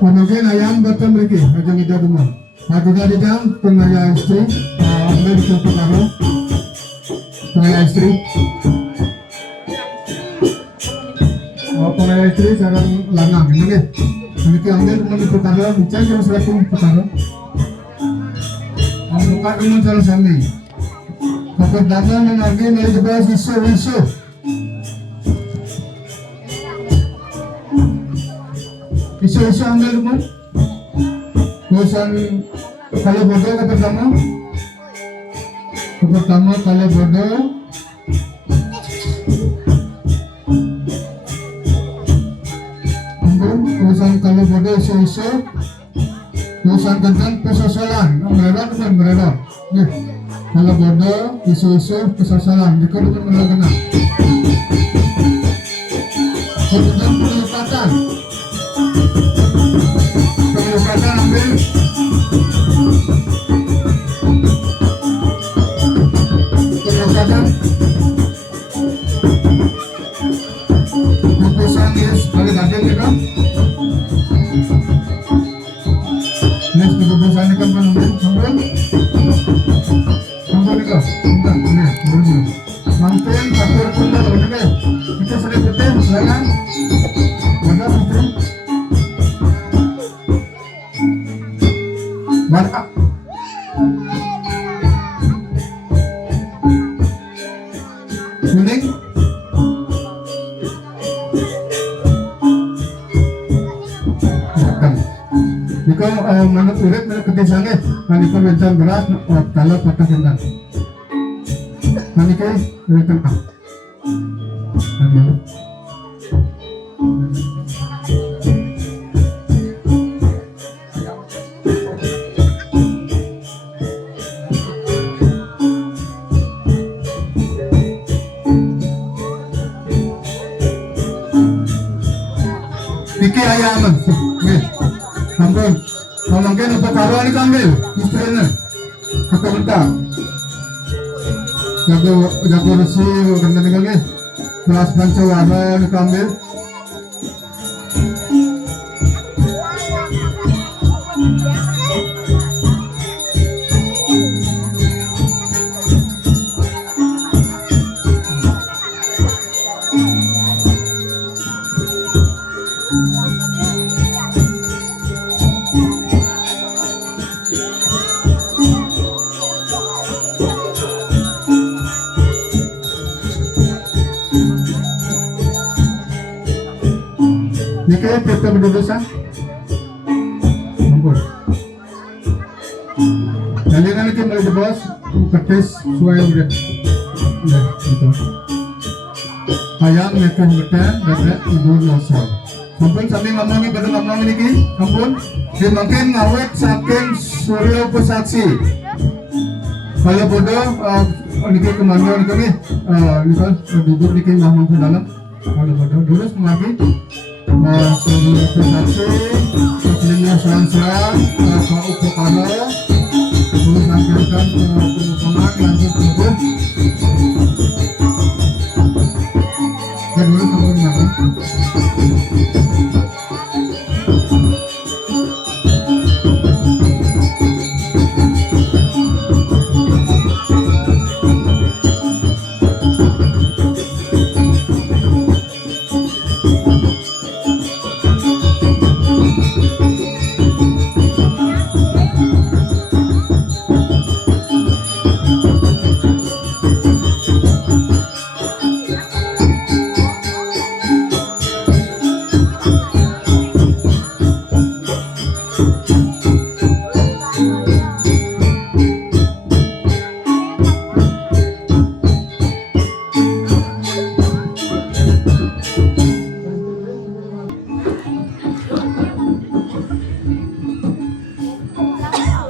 Mungkin ayam betul lagi, macam itu benar. Maka tadi kan penaya istri, ambil ke pengaruh, penaya istri. Penaya istri sekarang lanang, ini. Nanti ambil kembali pengaruh, bicara yang sudah pun pengaruh. Bukan cuma salah sami. Pekerjaan yang lagi dari sebelah isu. Isu ambil pun bosan Kalau bodoh ke pertama kalau bodoh. Urusan kalau bodoh isu-isu, urusan tentang pesosolan, mereka bukan mereka. Nih, kalau bodoh isu-isu pesosolan, jika bukan mereka. Kemudian penelipatan ambil penelipatan keputusan yes balik adil ya kan. Yes keputusan ini kan penambil sambung ini kan bentar ini dulu mantin pasir tunggal ini kita sering betul silakan mana putri mana kuning jika menurut urip menurut kebiasaannya nanti bencan beras kalau patah kental nanti ke kental Iki ayam, nih, ampun, ngomongin apa karuan ini kambil, istrinya, apa bentar, jago resi, kena tinggal nih, kelas panca warna ini kambil, ini kayak peta berdosa, ampun. Nanti kan kita mulai dibahas, ketis, suai udah, gitu. Ayam nekah betul, betul ibu nosol. Ampun sambil ngomongin pada ngomongin ini, ampun. Dia makin ngawet saking suryo pesaksi. Kalau bodoh, niki kemana niki nih, misal duduk niki ngomong ke dalam. Kalau bodoh, dulu semakin suryo pesaksi, sebelumnya serang-serang, pak upokano, terus nampilkan penumpang lanjut kemudian. Ya dulu kamu mana?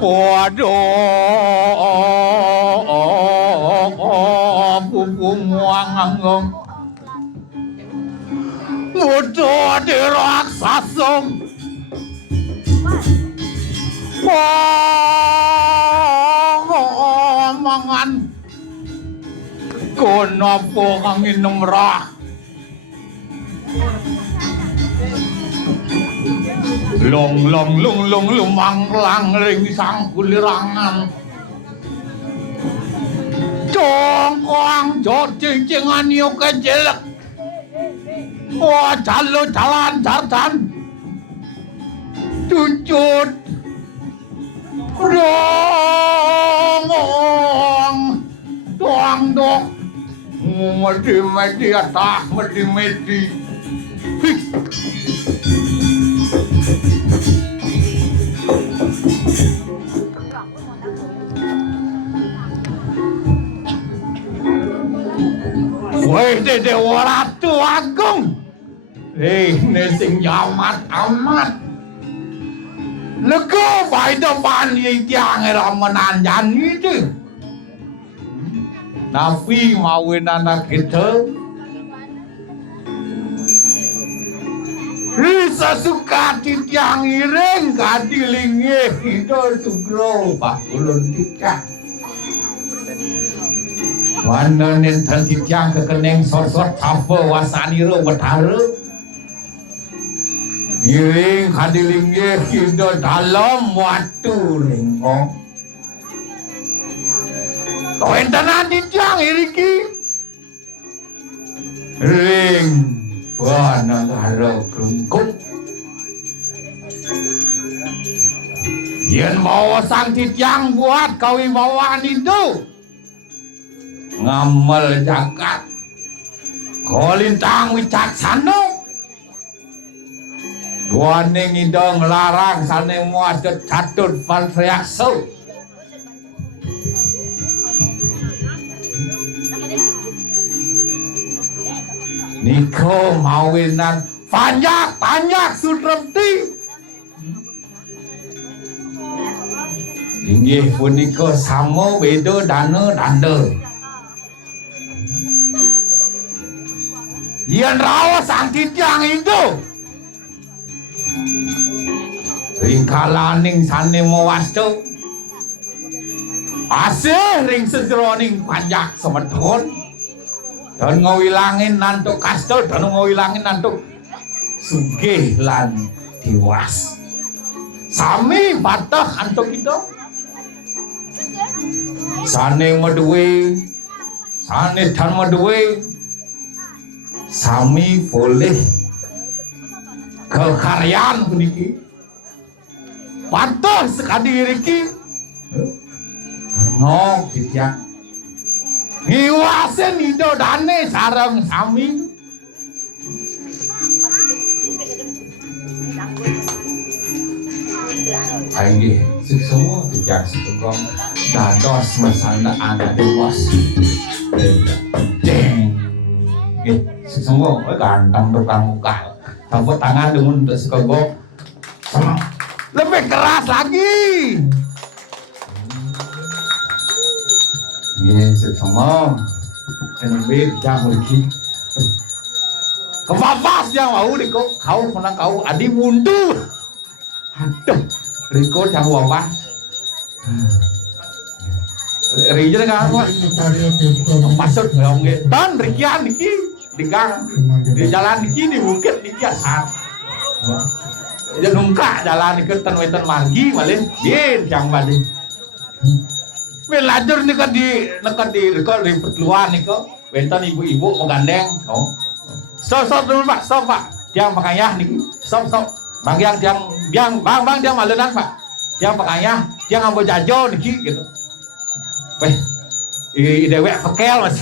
Waduh, buku muang mudah diraksasum. Mangan kenapa angin nemrah long lumang lang ring sang kulirangan congkong jor cing-cingan yuk kejelek wah jalan dardan cucut doang dok medi atah medi Woi dede Ratu Agung. Ini sing nyamat amat. Lega bai depan yang ramanan itu. Nabi mawin anak kita. Risa suka titiang ireng kadilinge kita sugro pak ulun kita. Wana nenten titiang kekeneng sosot apa wasani ro betara. Ireng kadilinge kita dalam waktu lengkong. Kau entanan titiang iriki. Ring. Wah, negara kerungkung. Yang bawa sang titiang buat kawibawaan itu. Ngamal jagat. Kolintang wicaksana. Duaning idong larang sane muat catut palfreakso. Niko mawinan panjak sutrepti. Inggih punika sama beda dana danda. Yen raos sang titiang itu. Ringkalaning sane mawasto. Asih ring sedroning panjak semedhon. Dan ngawilangin nantuk kastel dan ngawilangin nantuk sugih lan diwas. Sami batah antuk kita. Sane maduwe, sane dan maduwe. Sami boleh kekaryaan puniki. Batah sekali riki. No titiang. Iwasen itu dane sarang sami. Ayo, semua tidak setukang dados masana anak dewas. Jeng, semua ganteng tukang muka. Tampuk tangan dengan sekogok. Lebih keras lagi. Yes, semua lebih jangan pergi. Kepapas yang mau Riko, kau pernah kau adi mundur. Aduh, Riko jangan apa? Rija dengan apa? Masuk dong, dan Rikian Niki di gang, di jalan Niki di bukit Niki asal. Jadi nungka jalan Niki wetan margi malin, bien jangan balik. Belajar nih kan di perteluan nih kok, bentar ibu-ibu menggandeng, oh, stop dulu pak, stop pak, tiang pakaian nih, stop, bang bang dia malunan pak, tiang pakaian, tiang ambil jajo nih gitu, weh, dewek pekel mas,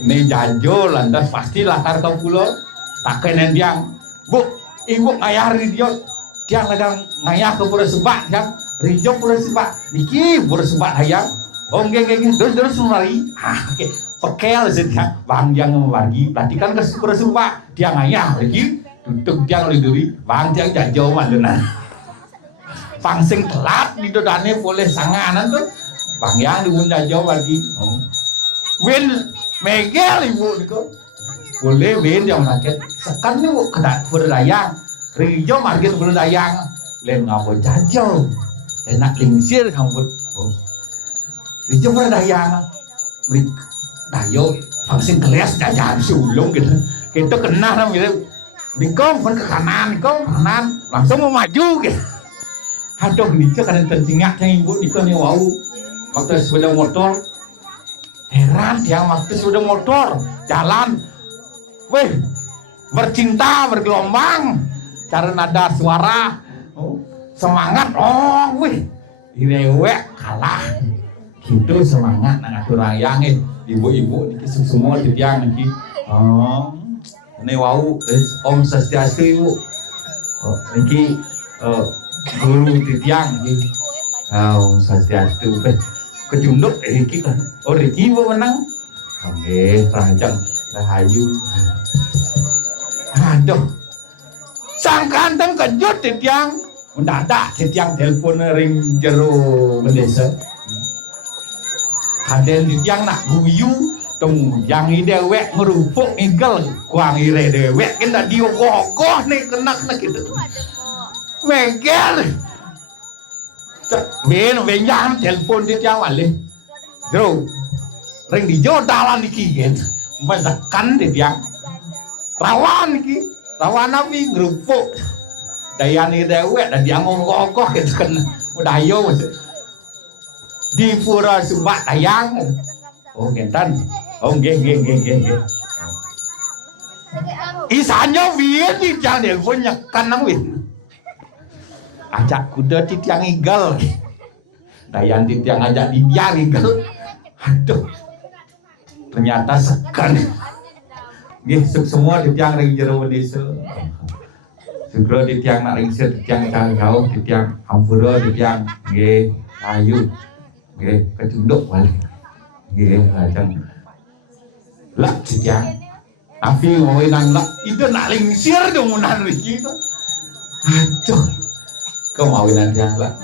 ini jajo lantas pasti latar kau pulau, tak kenen tiang, bu, ibu ngayah dia, tiang lagi ngayah ke pura sebak tiang. Rijo pura sebak, niki pura sebak hayang, geng, terus mari, oke, pekel sedang bang yang membagi, berarti kan ke pura sebak, dia ngayah lagi, tutup dia liduri, bang dia jauh malunan, pangsing telat di dodane boleh sanganan tuh, bang yang diundang jauh lagi, win megel ibu niko, boleh win yang rakyat, sekarang nih kena berdayang, Rijo margin berdayang, lain ngapa jauh. Enak lingsir kamu, itu berdayang, beri dayo, vaksin kelas jajan sulung gitu, kita kena nam gitu, bingkong pun ke kanan, langsung mau maju gitu, aduh nih kan tertinggalnya ibu itu nih wow, waktu sepeda motor, heran yang waktu sepeda motor, jalan, weh, bercinta bergelombang, cara nada suara. Semangat, oh wih, direwek kalah, gitu semangat ngatur rayangin, ibu-ibu niki semua titiang niki, oh, ini wau, om Swastiastu ibu, oh, niki guru titiang niki, om Swastiastu, kejunduk niki kan, oh niki ibu menang, Oke, Rajang Rahayu. Aduh. Sang ganteng kejut titiang mendadak titiang telepon ring jero mendesa. Kaden titiang nak guyu tung yang dewek ngerupuk ingkel kuang ire dewek kena diogoh nih kena gitu. Mengkel. Ben yang telepon titiang wale. Jero ring dijodalan iki gen. Masakan titiang. Rawan iki. Rawan nabi ngerupuk dayani dewek dan dia ngogoh gitu kan udah ayo di pura Subak Tayang oh gentan oh nggih isanyo biyen di jang telepon nyekan nang win ajak kuda titiang igal dayan titiang ajak dibiar igal aduh ternyata sekan nggih semua titiang ring jero desa. Segera titiang nak ringsir titiang jauh titiang hampura titiang nggih ayu nggih kecunduk balik. Nggih lajeng. Lah titiang tapi ngowenan lah itu nak ringsir dumunan iki to. Aduh. Kemawinan dia lah.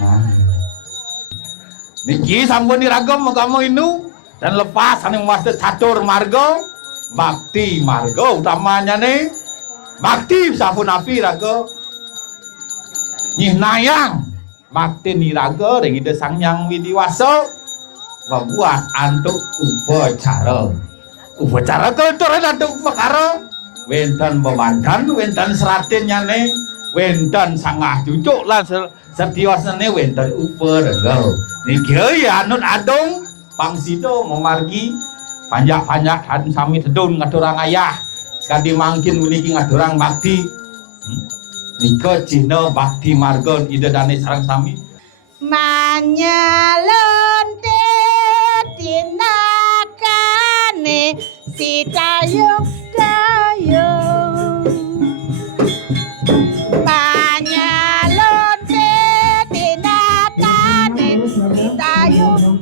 Niki sampun diragam kamu inu dan lepas ane master catur marga Bakti marga utamanya nih Bakti sampun api raga nyih nayang Bakti niraga ring ide sang yang widiwasa buat antuk upacara kelturan antuk perkara wenten bemandan wenten seratin nyane wenten sangah cucuk lan setiosane wenten upacara niki ya anut adong pangsito memargi panjak-panjak dan sami sedun ngadurang ayah sekali mangkin meniki ngadurang bakti nika cina bakti margon ide dane sarang sami manyalonte tinakane si tayung manyalonte tinakane si tayung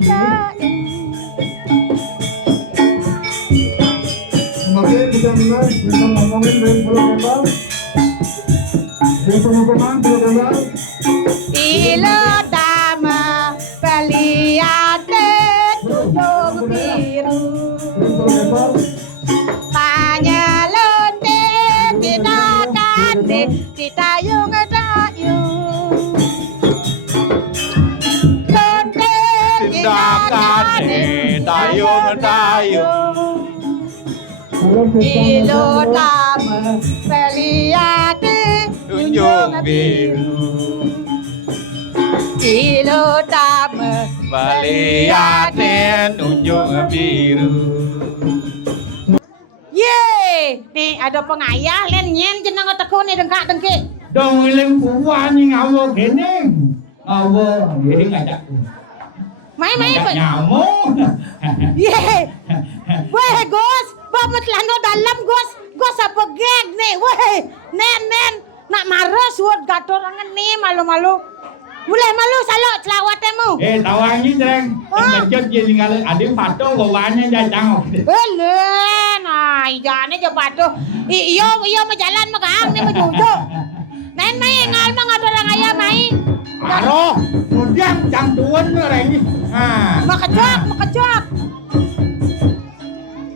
Semakin kita mulai kita ngomongin dari pulau Kembang. Dari pemukiman pulau Kembang. Ilo dama baliate tulung biru manyalonte tinakane ditayung lonte tinakane tayung ilo dama baliate tunjung biru ilo dama baliate tunjung biru. Ye, nih ada pengayah len nyen jeneng tekun nih dengkak. Dong lem puan ning awo kene. Awo nggih ngajak. Mai Nyamuk. Ye. Weh, Gus, babat lano dalam Gus. Gus apa geg nih? Weh, nen nak marah suat gatorangan nih malu-malu. Boleh malu salok celawatemu. Tawangi jeng. Ngejek je tinggal ade pato bawane jajang. Len, jane je pato. Iyo majalan magang nih majujuk. Nen mai ngal ngatorang ayah mai. Karo, kemudian jam tuan mereng. Makejak.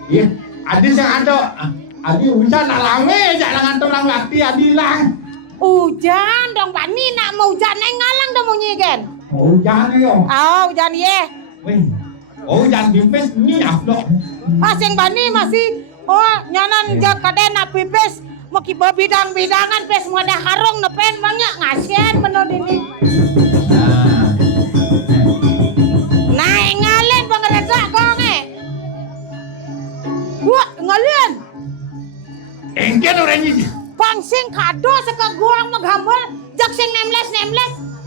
Iya, adi sing ada. Adi hujan alame jak ngantor orang bakti adilang. Hujan dong bani nak mau hujan neng ngalang dong mau nyigen. Hujan yo. Hujan ye. Wih. Hujan pipis nyiap dok. Sing bani masih nyanan jak kaden nak pipis mau kiba bidang-bidangan pes mau ada karung nepen banyak ngasian menod ini. Naik ngalen pengeredak kong Wah, ngalen. Engken orang ini. Pangsing kado seka guang maghambal jak sing nemles.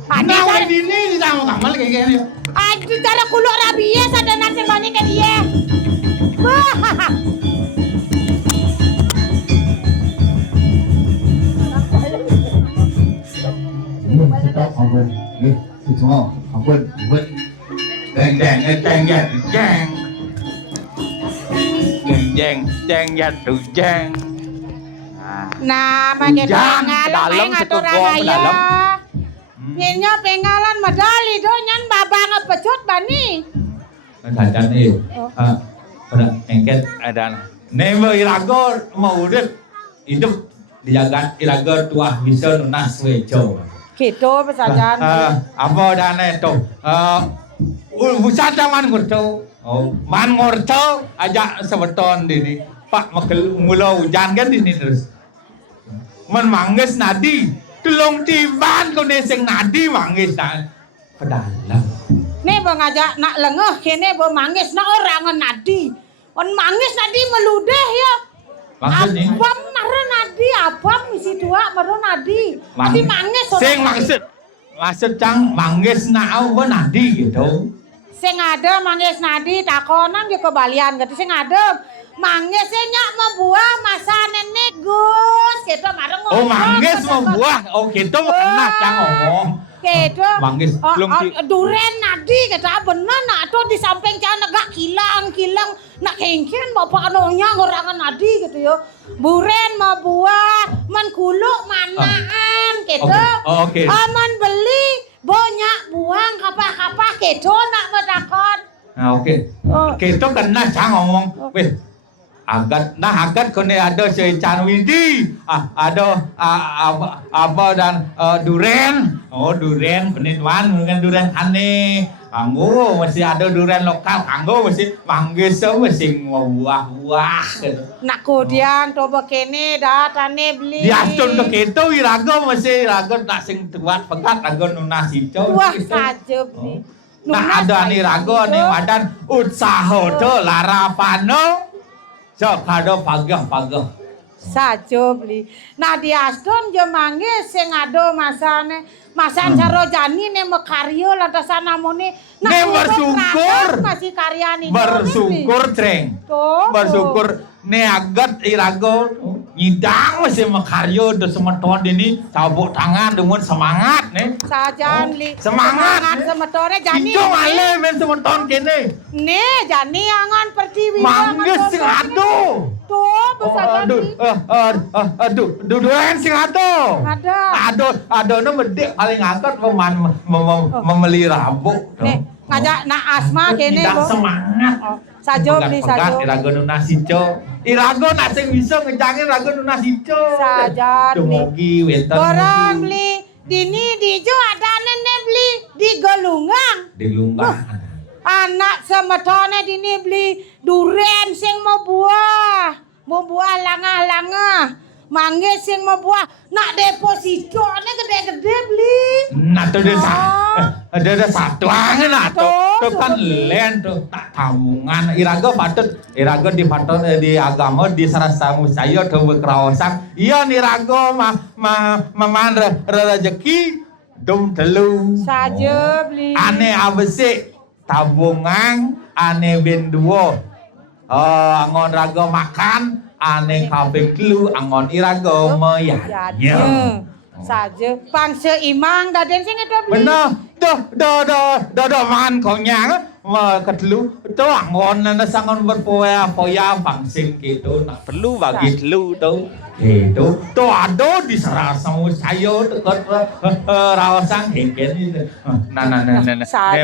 Nah, ini sama kamal kayak gini. Aduh, cara kuluk rabies ada nasi bani ke dia. Ampun, si semua, ampun. Deng. jeng ya tu jeng. Nah, makin Hujan, pengalan dalam main satu ngatur gua raya. dalam. Nyenyo pengalan medali do nyan babang pecut bani. Sajan iyo. Pada engket ada. Nemo irago mau hidup dijaga irago tuah bisa nunas wejo. Gitu pesajan. Apa dana itu? Busan zaman ngurto. Man ngurto aja sebeton dini. Pak mula hujan kan dini terus. Man manggis nadi. Tulung tiban kau neseng nadi manggis dan pedalam. Nih bang aja nak lengah kene bo manggis nak orang nadi. On manggis nadi meludeh ya. Maksudnya? Abam maro nadi, abam isi dua maro nadi. Tapi manggis sing maksud cang manggis nak apa nadi gitu. Sing ada manggis nadi takonan ge kebalian gitu sing ada manggis nyak mau buah masa nenek Gus gitu mareng Oh manggis mau buah. Oh gitu kena cang ngomong. Gitu. Manggis belum duren nadi kata bener nak tuh di samping jangan agak kilang nak kengken bapak anonya ngorangan nadi gitu ya. Buren mau buah man kuluk manaan gitu. Oke. Aman beli banyak buang kapah gitu nak metakon. Nah oke. Gitu kena cang ngomong. Weh. Agat kone ada si Canwidi, ada apa dan duren. Oh duren penituan dengan duren aneh. Anggo masih ada duren lokal, anggo masih manggis masih buah-buah gitu. Nak kudian coba kene datane beli. Diacun ke gitu irago masih irago tak sing tuat pegat rago nunas itu. Wah saja beli. Nah ada nih rago nih wadan usaha tuh larapano. Cok kado pagah. Saja beli. Nah di Aston je manggis sing ado masan caro jani ne mekaryo lantasan namone ne bersyukur masih karyani bersyukur treng bersyukur ne agat irago nyidang masih mekaryo do semeton ini cabuk tangan dengan semangat ne sajan li semangat semetone jani ijo ale men semeton kene ne jani angan pertiwi manggis sing ado tuh besajan duduran sing ado ado no medek paling angkat memeli rabuk nih ngajak nak asma kene tidak semangat sajo beli sajo irago nunasico irago nak sing bisa ngejangin irago nunasico sajan dumugi wenten orang beli dini dijo ada nenek beli di Galungang anak semetone dini beli duren sing mau buah langah manggis sing mau buah nak depositone gede-gede beli nah tuh ada satu angin tuh kan len tuh tak tabungan irago di patut di agama di sarasamu saya tuh berkerawasan iya nih rago maman rezeki dum telu saja beli aneh abesi tabungan aneh benduo angon rago makan aneh kabeh telu angon irago meyanya saja pangse imang daden sing ada beli bener do man konyang ketelu itu angon na sangon berpoya pangsing gitu nak perlu bagi telu tuh gitu tuh ada di sarasamu sayo dekat rawasang hengken itu nah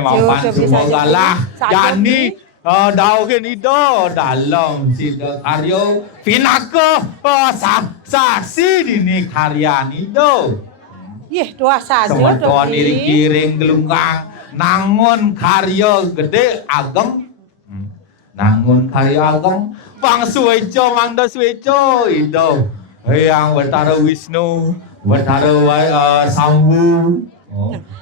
maafan semoga lah jani dauhin itu dalam sida karyo pinako saksi dini karyan itu yeh dua saja semeton diri kiring gelungkang nangun karyo gede agem nangun karyo agem pang suweco mangda suweco itu yang bertara Wisnu bertara Sambu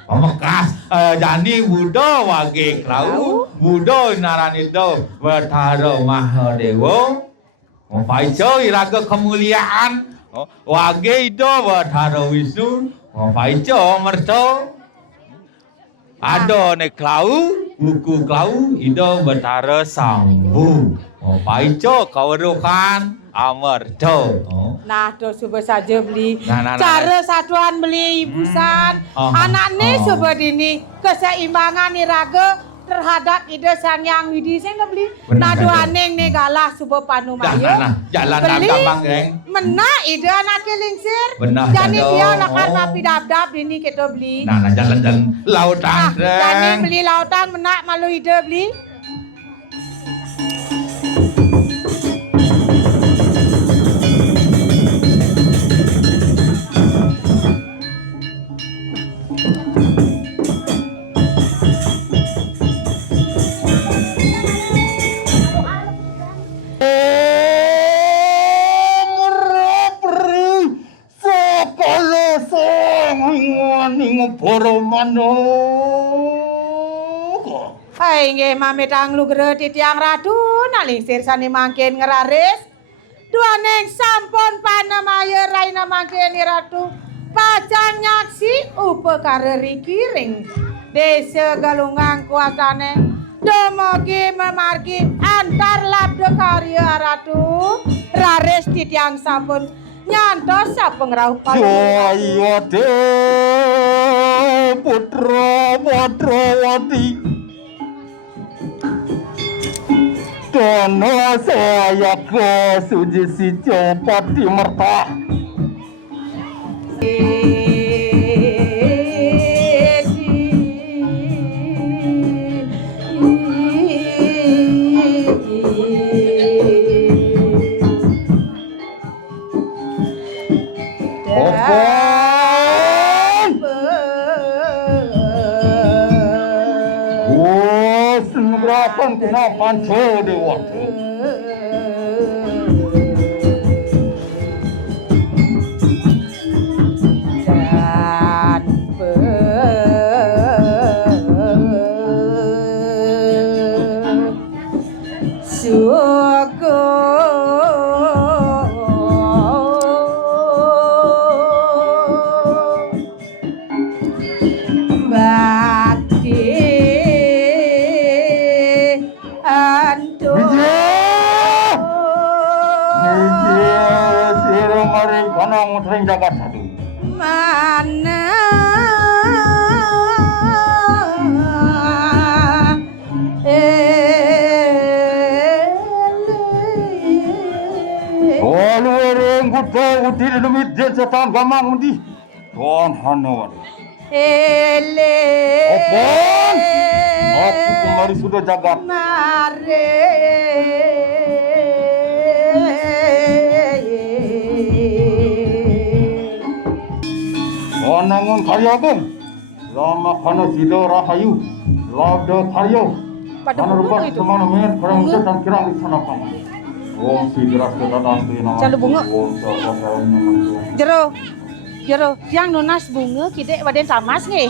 Mekas jani budo wage klau budo naran itu bertara Mahadewa Paico iraga kemuliaan wage itu bertara Wisnu Paico merto ada ne klau buku klau itu bertara Sambu Paico kawarukan amerto nah tuh coba saja beli nah. cara satuan beli ibusan anaknya coba ini keseimbangan iraga terhadap ide Sang Yang Widi Sing beli. Benar, Nado benar. aneng ne galah subuh panu Dah mayo. nah, jalan Beli. gampang geng. Mena ide anak lingsir. Benar, Jadi Dado. dia lakat Oh. rapi dap-dap ini kita beli. Nah, jalan-jalan lautan Jadi geng. beli lautan menak malu ide beli. Hai nggih mame tang lu gere titiang ratu nalingsir sani mangkin ngeraris. Dua neng sampun panamaya raina mangkin ni ratu. Pacan nyaksi upekara rikiring. Desa galungang kuasane. Demogi memargi antar labda karya ratu. Raris titiang sampun nyantos sapeng rauh palu. Jaya de putra Madrawati Dono saya ke suji si Jopati Merta Sengrapan kena panco dewata jaga satu Mana Walu orang kuda uti demi jatan gamang undi Tuan Hanuan ele Apaan? Aku kemari sudah jaga mare Wanangun karyagung Lama kana sido rahayu Labda karyo Pada Kana bunga rupat itu? semana men Kerang Bunga? dan kirang di sana kama Om sidras kita tanti nama Candu bunga? Om sahabat jero jero yang nunas bunga kidek baden tamas nggih